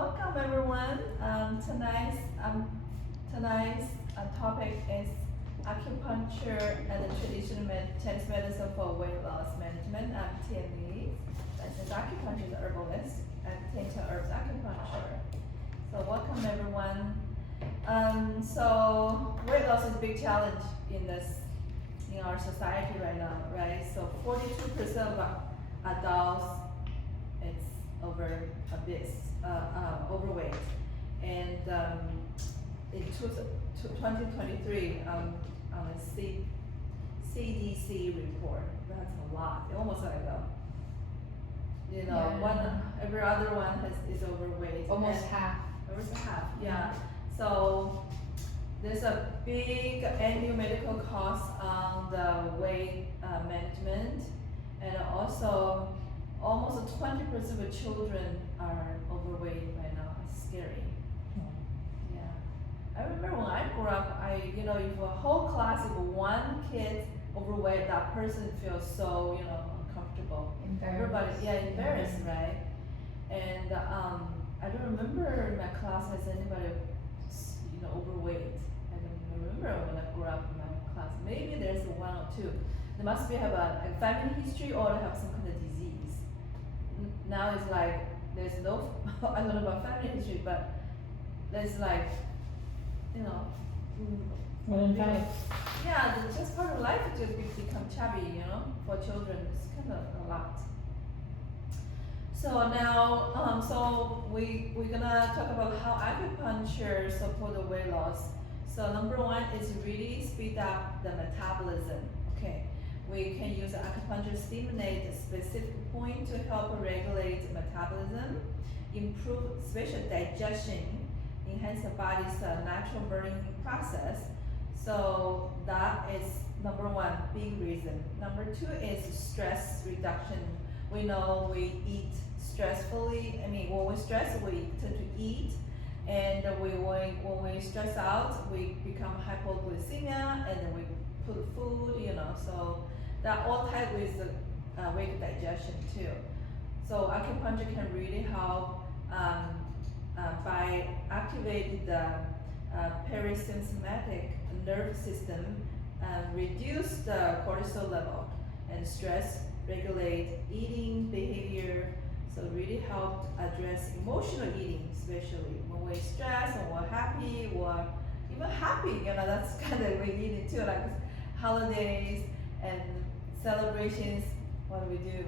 welcome everyone. Tonight's topic is acupuncture and the traditional Chinese medicine for weight loss management. I'm Tianli. This is acupuncture, the herbalist, and Tincture Herbs Acupuncture. So welcome everyone. So weight loss is a big challenge in our society right now, right? So 42% of adults it's overweight, and in 2023 on a CDC report, that's a lot. Almost like every other one is overweight. Almost half. Almost half, yeah. So there's a big annual medical cost on the weight management, and also almost 20% of children are overweight right now. It's scary. Yeah. I remember when I grew up, if a whole class, if one kid overweight, that person feels so, uncomfortable. Everybody, embarrassed, right? And I don't remember in my class has anybody, overweight. I don't remember when I grew up in my class. Maybe there's one or two. They must have a family history or they have some kind of disease. Now it's like there's no I don't know about family history, but there's like it's just part of life to become chubby, for children. It's kind of a lot. So now we're gonna talk about how acupuncture support the weight loss. So number one is really speed up the metabolism. Okay. We can use acupuncture stimulate a specific point to help regulate metabolism, improve especially digestion, enhance the body's natural burning process. So that is number one, big reason. Number two is stress reduction. We know we eat stressfully. When we stress, we tend to eat, and when we stress out, we become hypoglycemia, and then we put food, so that all tied with the weight digestion too. So acupuncture can really help by activating the parasympathetic nerve system, reduce the cortisol level, and stress regulate eating behavior. So really help address emotional eating, especially when we're stressed or we're happy or even happy. That's kind of we need it too, like holidays and celebrations. What do? Eat.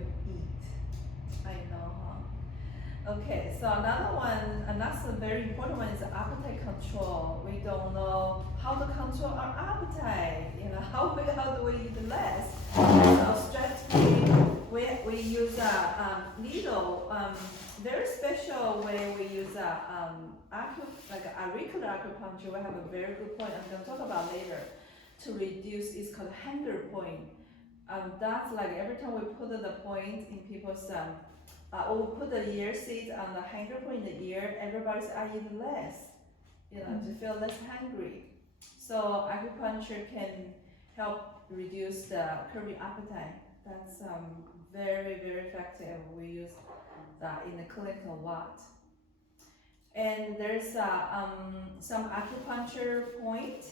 I know, huh? Okay, so another very important one is appetite control. We don't know how to control our appetite. How do we eat less? So strategy, we use a needle, very special way we use auricular acupuncture. We have a very good point I'm going to talk about later to reduce. It's called hanger point. That's like every time we put the point in people's or we put the ear seeds on the hanger point in the ear, everybody's eating less, to feel less hungry. So acupuncture can help reduce the craving appetite. That's very, very effective. We use that in the clinic a lot. And there's some acupuncture point.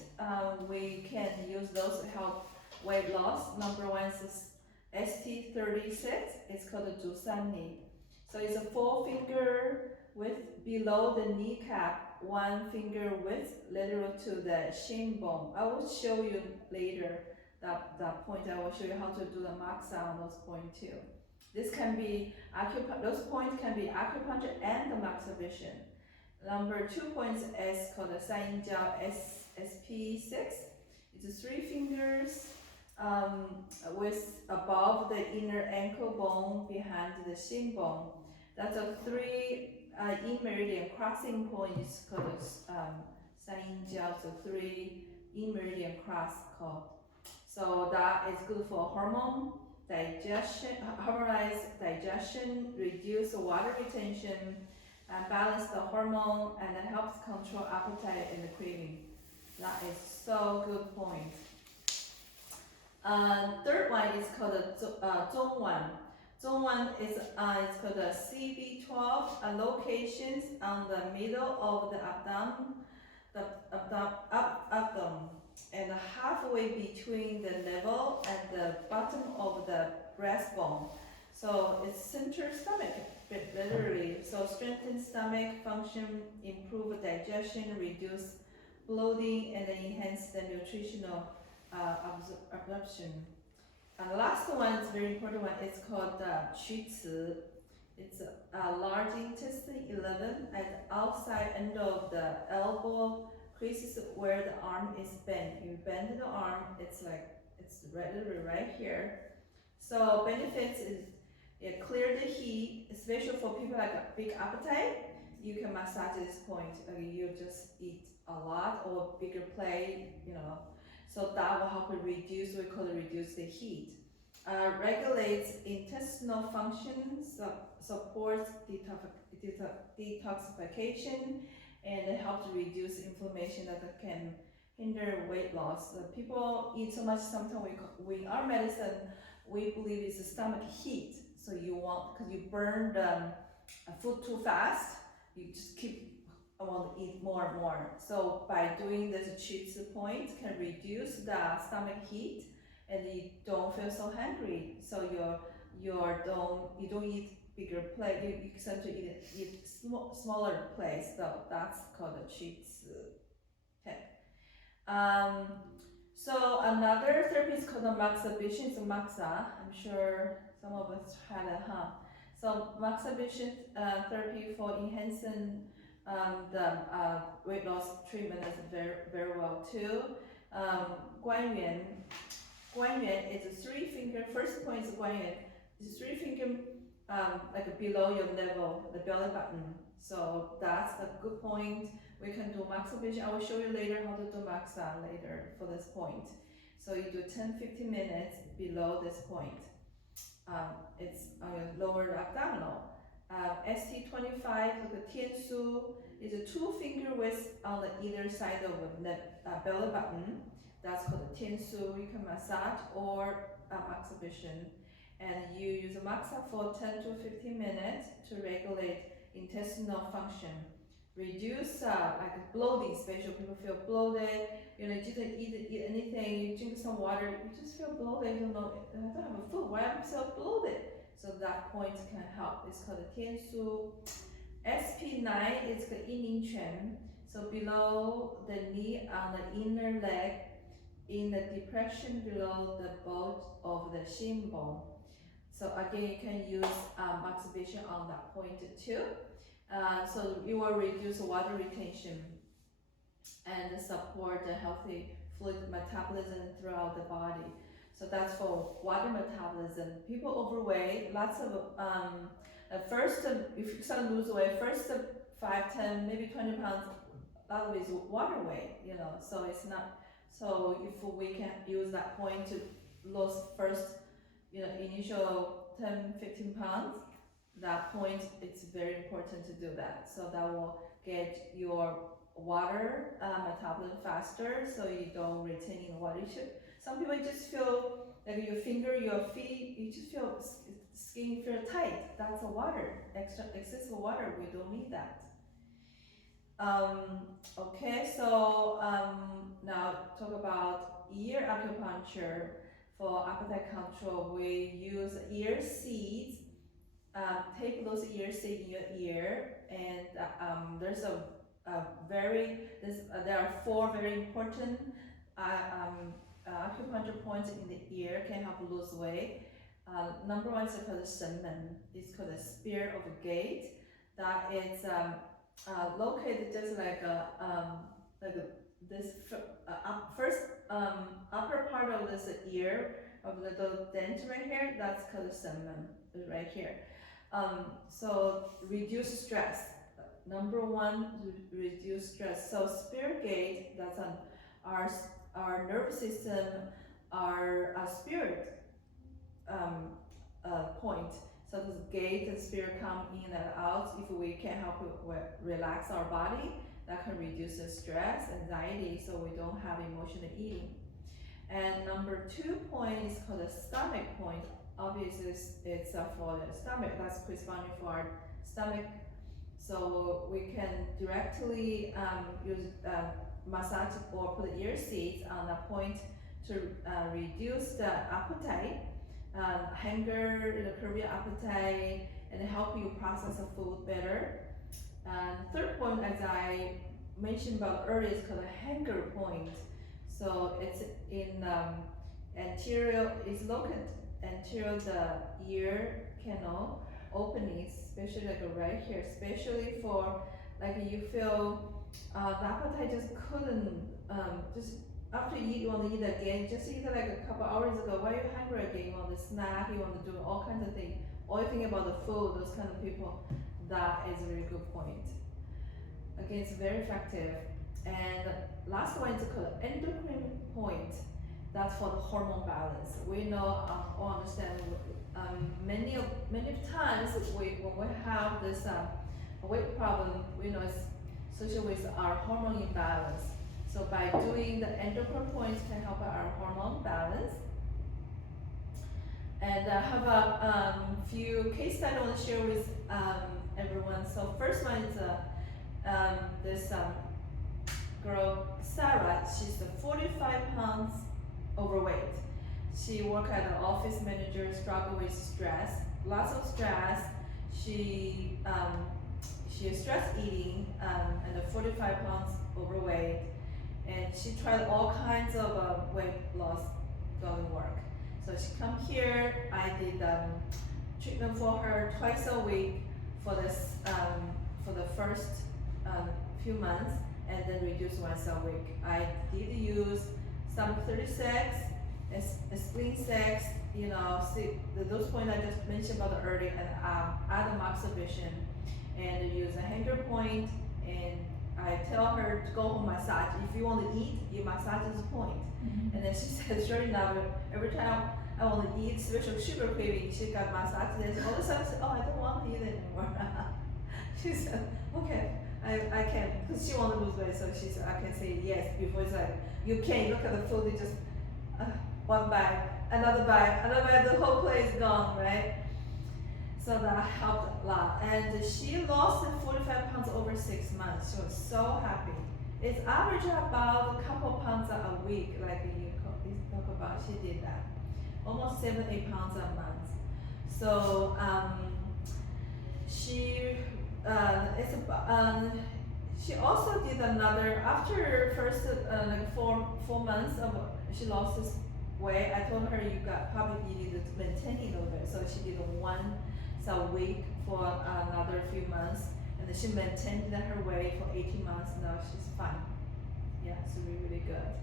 We can use those to help weight loss. Number one is ST36. It's called the Jusani. So it's a 4-finger width below the kneecap, 1 finger width lateral to the shin bone. I will show you later that point. I will show you how to do the marks on those points too. This can be those points can be acupuncture and the masturbation. Number 2 points is called the Sayin Jiao SP6. It's 3 fingers with above the inner ankle bone behind the shin bone. That's a 3 in meridian crossing point is called Sayin Jiao. So 3 in meridian cross called. So that is good for hormone digestion, harmonize digestion, reduce water retention, and balance the hormone, and it helps control appetite and the craving. That is so good point. Third one is called the Zhongwan. Zhongwan is it's called the CB12 locations on the middle of the abdomen, and halfway between the navel and the bottom of the breastbone. So it's center stomach, literally. So strengthen stomach function, improve digestion, reduce bloating, and enhance the nutritional absorption. And the last one is a very important one. It's called 曲池. It's large intestine 11 at the outside end of the elbow creases where the arm is bent. You bend the arm, it's literally right here. So benefits is clear the heat, especially for people like a big appetite. You can massage this point. You just eat a lot or bigger plate, So that will help reduce, we call it reduce the heat. Regulates intestinal function, supports detoxification, and it helps reduce inflammation that can hinder weight loss. People eat so much, sometimes we our medicine, we believe it's the stomach heat. So because you burn the food too fast, you just want to eat more and more. So by doing this Qi point can reduce the stomach heat, and you don't feel so hungry. So you don't eat bigger plate. You essentially eat smaller plates. So that's called a Qi. So another therapy is called the maximization. So maxa, I'm sure some of us had it, huh? So maximization therapy for enhancing the weight loss treatment is very, very well too. Guanyuan is a 3-finger. First point is Guanyuan. It's 3-finger like below your navel, the belly button. So that's a good point. We can do maximization. I will show you later how to do maxa later for this point. So you do 10-15 minutes below this point. It's on your lower abdominal. ST25, the Tiansu, is a 2-finger width on the either side of the belly button. That's called the Tiansu. You can massage or maximization. And you use a maxa for 10 to 15 minutes to regulate intestinal function. Reduce like bloating, especially people feel bloated. You didn't eat anything, you drink some water, you just feel bloated. You don't know, I don't have a food, why am I so bloated? So that point can help. It's called the Tiansu. SP9 is the Yining. So below the knee on the inner leg, in the depression below the bolt of the shin bone. So again, you can use maximization on that point too. So you will reduce water retention and support the healthy fluid metabolism throughout the body. So that's for water metabolism. People overweight, lots of first, if you start to lose weight, first 5, 10, maybe 20 pounds, a lot of it is water weight, so it's not. So if we can use that point to lose first, initial 10, 15 pounds, that point, it's very important to do that. So that will get your water metabolism faster, so you don't retain water. Some people just feel like your finger, your feet, you just feel skin feel tight. That's a water, excessive water. We don't need that. Okay, so now talk about ear acupuncture. For appetite control, we use ear seeds. Take those ear seeds in your ear, and there are 4 very important acupuncture points in the ear can help lose weight. Number 1 is called Shenmen. It's called the spear of a gate. That is located just like this first upper part of this ear of the little dent right here. That's called the Shenmen, right here. So reduce stress. Number 1, reduce stress. So spear gate, that's on our nervous system, our spirit point. So this gate and spirit come in and out. If we can help relax our body, that can reduce the stress, anxiety, so we don't have emotional eating. And number 2 point is called the stomach point. obviously it's for the stomach, that's corresponding for our stomach. So we can directly use massage or put ear seeds on the point to reduce the appetite, hunger, curb your appetite, and help you process the food better. And third point, as I mentioned about earlier, is called a hunger point. So it's in anterior, it's located anterior the ear canal openings, especially like right here, especially for like you feel the appetite just couldn't just after you eat, you want to eat again. Just eat like a couple hours ago. Why are you hungry again? You want to snack. You want to do all kinds of things. Or you think about the food. Those kind of people. That is a very good point. Again, it's very effective. And last one is called endocrine point. That's for the hormone balance. We know, all understand. Many times when we have this weight problem, we know it's associated with our hormone imbalance. So by doing the endocrine points can help our hormone balance. And I have a few case studies I want to share with everyone. So first one is this girl, Sarah. She's 45 pounds overweight. She worked as an office manager, struggled with stress, lots of stress. She is stress eating and 45 pounds overweight. And she tried all kinds of weight loss, doesn't work. So she come here. I did treatment for her twice a week for this for the first few months, and then reduce once a week. I did use some 36 and spleen 6. You know, see those points I just mentioned about earlier, and add amoxicillin, and use a hanger point. And I tell her to go home massage. If you want to eat, you massage this point. Mm-hmm. And then she said, sure enough, every time I want to eat, special sugar craving, she got massage. And all of a sudden, she said, oh, I don't want to eat it anymore. She said, okay, I can, because she want to lose weight, so she said, I can say yes. Before it's like, you can't look at the food, it just one bite, another bite, the whole plate is gone, right? So that helped a lot. And she lost 45 pounds over 6 months. She was so happy. It's average about a couple pounds a week, like you talk about. She did that. Almost 7-8 pounds a month. So she also did another, after first like four months of she lost this weight. I told her you probably needed to maintain it a little bit. So she did once a week for another few months, and then she maintained her weight for 18 months. Now she's fine. Yeah, it's really good.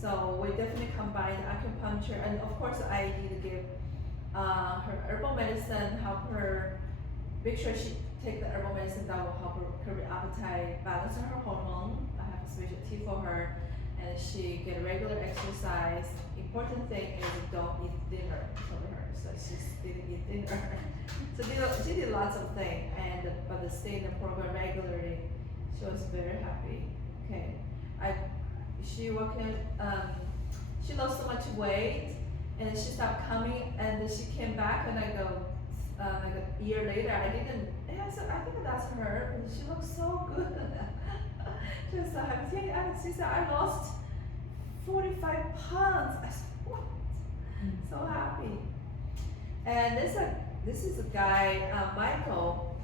So we definitely combined acupuncture, and of course I did give her herbal medicine, help her make sure she take the herbal medicine that will help her curb her appetite, balance her hormone. I have a special tea for her, and she get regular exercise. Important thing is don't eat dinner for her. So she didn't eat dinner. So she did lots of things, but stay in the program regularly. She was very happy. Okay, she lost so much weight, and she stopped coming, and she came back, and I go like a year later. I didn't. Yeah, so I think that's her. And she looks so good. She was so happy. She said I lost 45 pounds. I said, what? So happy. And this is a guy, Michael.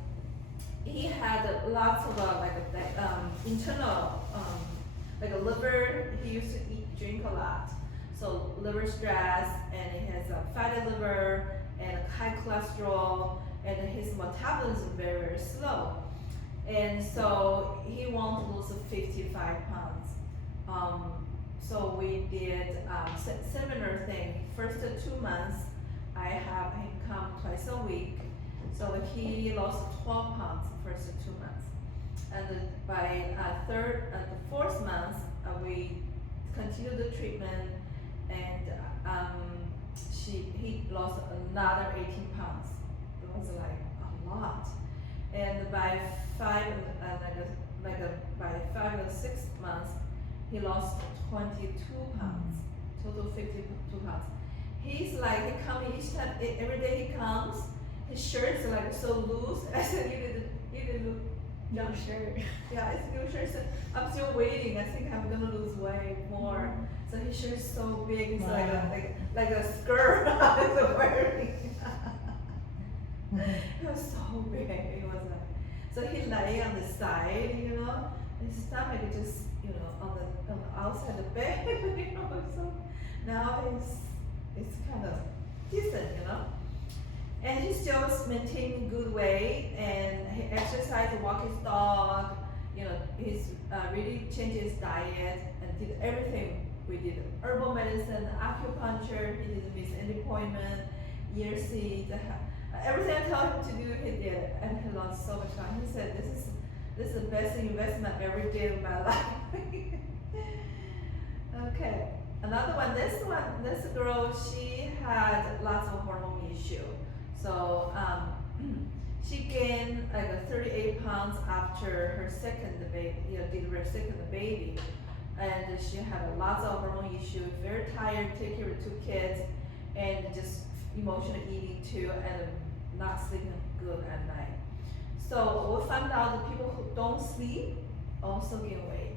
He had lots of internal like a liver. He used to drink a lot, so liver stress, and he has a fatty liver and high cholesterol, and his metabolism is very, very slow. And so he wanted to lose 55 pounds. So we did similar thing. First 2 months, I have him come twice a week. So he lost 12 pounds first 2 months. And by the fourth month, we continued the treatment, and he lost another 18 pounds. It was like a lot. And by by 5 or 6 months, he lost 22 pounds, total 52 pounds. he's like, he comes each time, every day he comes, his shirt's like so loose. I said, you didn't look No shirt. yeah, it's new shirt. So I'm still waiting. I think I'm gonna lose way more. So his shirt's so big. It's like a skirt. It's wearing. It was so big. It was like so he lay on the side, his stomach just on the outside the bed, So now it's kind of decent. And he still maintaining good weight, and he exercise, walk his dog, he's really changed his diet and did everything. We did herbal medicine, acupuncture, he didn't miss any appointment, ear seed, everything I told him to do, he did it, and he lost so much time. He said, this is the best investment I ever did in my life. Okay, another one, this girl, she had lots of hormone issue. So she gained like 38 pounds after her second baby, delivered her second baby, and she had lots of hormone issues. Very tired, taking care of 2 kids, and just emotional eating too, and not sleeping good at night. So we found out that people who don't sleep also gain weight.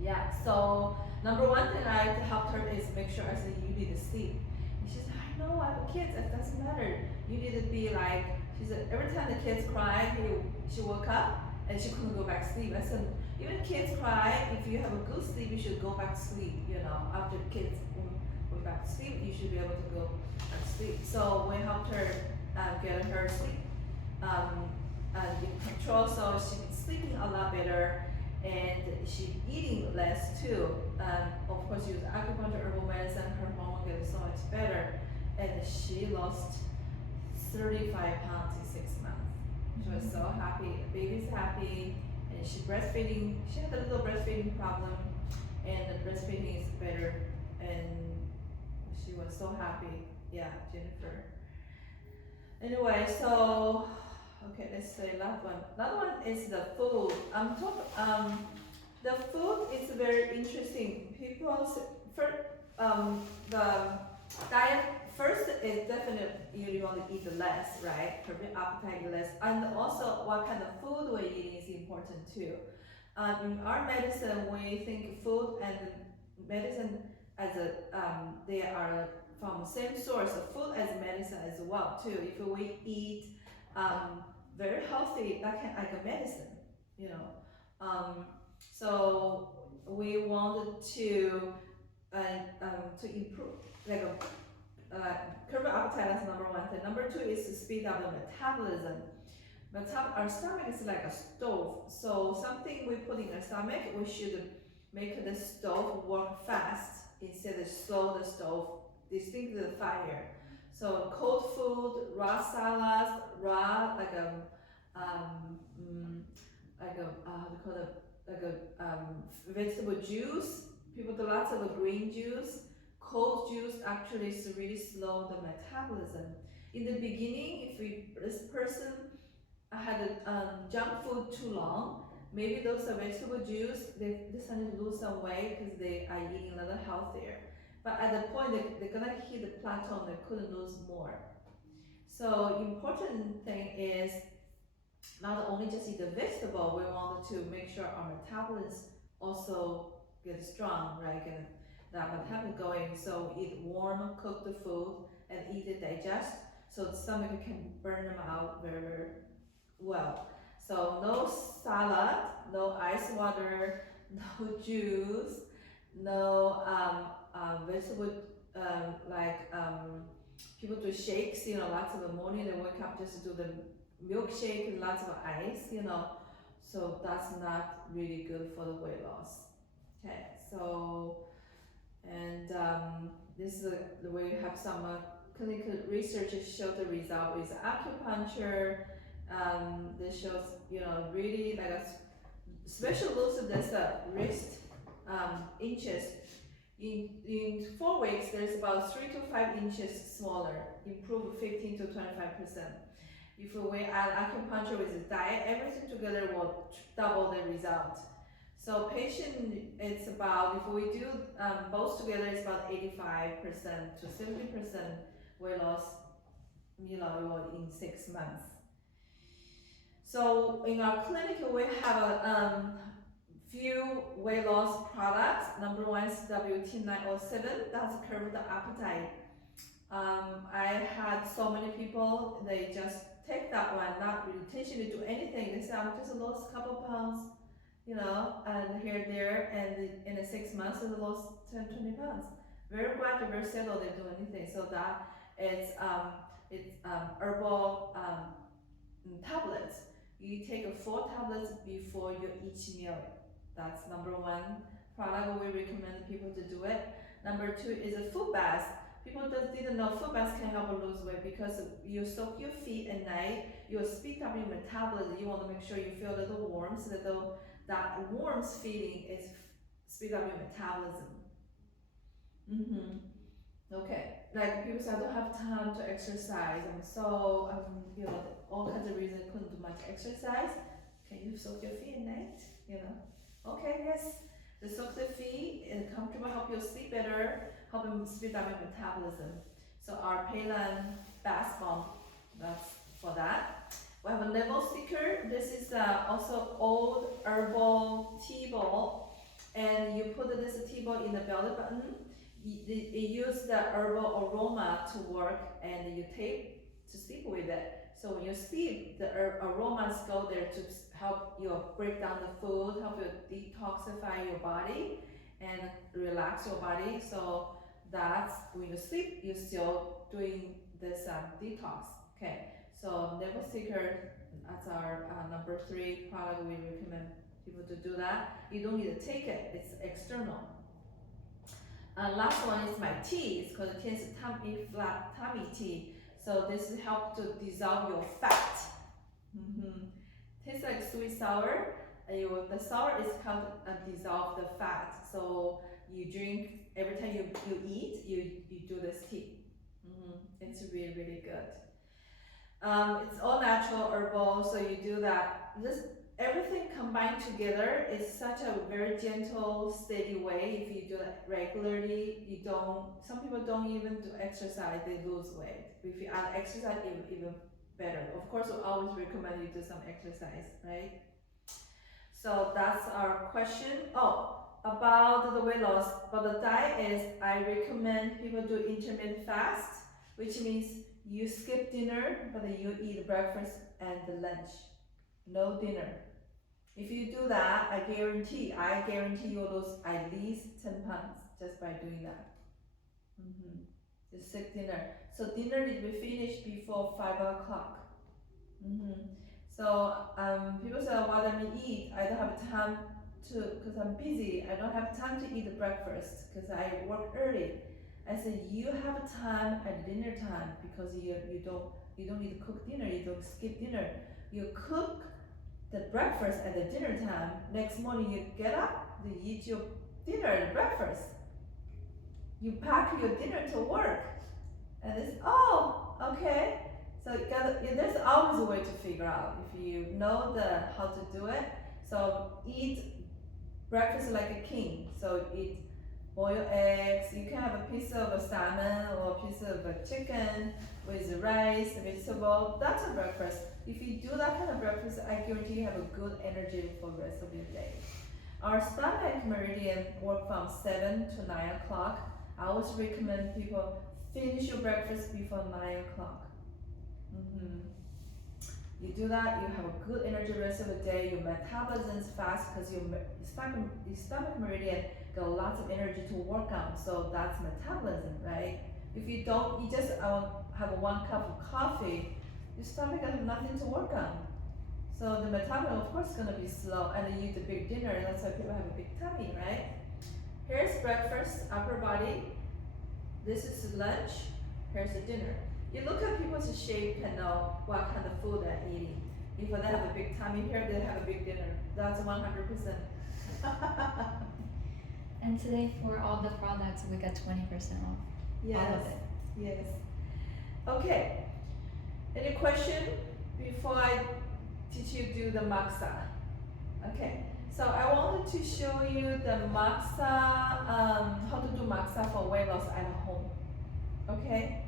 Yeah. So number one thing I helped her is make sure I said you need to sleep. She said, I know, I have kids, it doesn't matter. You need to be like, she said, every time the kids cry, she woke up and she couldn't go back to sleep. I said, even kids cry, if you have a good sleep, you should go back to sleep. After kids go back to sleep, you should be able to go back to sleep. So we helped her get her sleep in control, so she's sleeping a lot better. And she eating less too. Of course, use acupuncture, herbal medicine, her hormone gets so much better. And she lost 35 pounds in 6 months. She was so happy. The baby's happy, and she breastfeeding. She had a little breastfeeding problem, and the breastfeeding is better. And she was so happy. Yeah, Jennifer. Anyway, so. Okay, let's say last one. Another one is the food. The food is very interesting. The diet first is definitely you want to eat less, right? Curb your appetite less, and also what kind of food we're eating is important too. In our medicine, we think food and medicine as they are from the same source. Food as medicine as well too. If we eat very healthy, like a medicine. So we wanted to improve, like curb appetite is number one thing. Number two is to speed up the metabolism. Our stomach is like a stove, so something we put in our stomach, we should make the stove work fast instead of slow the stove, distinct the fire. So cold food, raw salads, raw vegetable juice. People do lots of green juice. Cold juice actually really slow the metabolism. In the beginning, if this person had junk food too long, maybe those are vegetable juice, they decided to lose some weight because they are eating a little healthier. But at the point they're gonna hit the plateau, they couldn't lose more. So important thing is not only just eat the vegetable, we wanted to make sure our metabolism also gets strong, right? Get that metabolism going. So eat warm, cooked food and eat it digest, so the stomach can burn them out very, very well. So no salad, no ice water, no juice, no vegetable people do shakes, lots of the morning they wake up just to do the milkshake and lots of ice, so that's not really good for the weight loss. Okay, so and this is the way you have some clinical research show the result with acupuncture. This shows really like a special loose of this wrist inches. In 4 weeks, there's about 3 to 5 inches smaller, improve 15 to 25%. If we add acupuncture with the diet, everything together will double the result. So patient, it's about, if we do both together, it's about 85% to 70% weight loss, in 6 months. So in our clinic, we have a few weight loss products. Number one is WT907, that's curb the appetite. I had so many people, they just take that one, not intentionally do anything. They say, I'm just lost a couple pounds, and here and there, and in the 6 months, they lost 10, 20 pounds. Very gradual, very settled, they do anything. So that it's herbal tablets. You take 4 tablets before you each meal. That's number one product we recommend people to do it. Number 2 is a foot bath. People just didn't know foot baths can help lose weight because you soak your feet at night, you speed up your metabolism. You want to make sure you feel a little warm, so that warmth feeling is speed up your metabolism. Okay, like people say, I don't have time to exercise. All kinds of reasons I couldn't do much exercise. Can you soak your feet at night? Okay, yes. The soak the feet is comfortable, help you sleep better, help them speed up your metabolism. So our Paylan bath bomb, that's for that. We have a level sticker. This is also old herbal tea ball, and you put this tea ball in the belly button. You use the herbal aroma to work, and you tape to sleep with it. So when you sleep, the aromas go there to help you break down the food, help you detoxify your body, and relax your body. So that's when you sleep, you're still doing this detox. Okay, so Level Seeker, that's our number 3 product. We recommend people to do that. You don't need to take it, it's external. Last one is my tea. It's called Tian's Flat Tummy Tea. So this helps to dissolve your fat. Tastes like sweet sour. The sour is called dissolve the fat. So you drink every time you eat, you do this tea. It's really, really good. It's all natural herbal, so you do that. Everything combined together is such a very gentle, steady way. If you do it regularly, some people don't even do exercise, they lose weight. If you add exercise, even better. Of course, we always recommend you do some exercise, right? So that's our question. About the weight loss, but the diet is, I recommend people do intermittent fast, which means you skip dinner, but you eat breakfast and the lunch. No dinner. If you do that, I guarantee you'll lose at least 10 pounds just by doing that. Just skip dinner. So dinner needs to be finished before 5 o'clock. So people say, what do I eat? I don't have time because I'm busy. I don't have time to eat the breakfast because I work early. I said, you have time at dinner time because you don't need to cook dinner. You don't skip dinner. You cook the breakfast at the dinner time. Next morning you get up, you eat your dinner and breakfast. You pack your dinner to work, and it's okay. So there's always a way to figure out if you know how to do it. So eat breakfast like a king. So eat boiled eggs. You can have a piece of a salmon or a piece of a chicken with rice, vegetable. That's a breakfast. If you do that kind of breakfast, I guarantee you have a good energy for the rest of your day. Our stomach meridian work from 7 to 9 o'clock. I always recommend people finish your breakfast before 9 o'clock. You do that, you have a good energy the rest of the day. Your metabolism is fast because your stomach meridian got lots of energy to work on. So that's metabolism, right? If you don't, you just have 1 cup of coffee, your stomach has nothing to work on. So the metabolism, of course, is going to be slow, and then you eat a big dinner. That's why people have a big tummy, right? Here's breakfast, upper body. This is lunch. Here's the dinner. You look at people's shape and know what kind of food they're eating. If they have a big tummy here, they have a big dinner. That's 100%. And today, for all the products, we got 20% off. Yes. All of it. Yes. Okay. Any question before I teach you do the maksa? Okay. So I wanted to show you the maxa, how to do maxa for weight loss at home. Okay.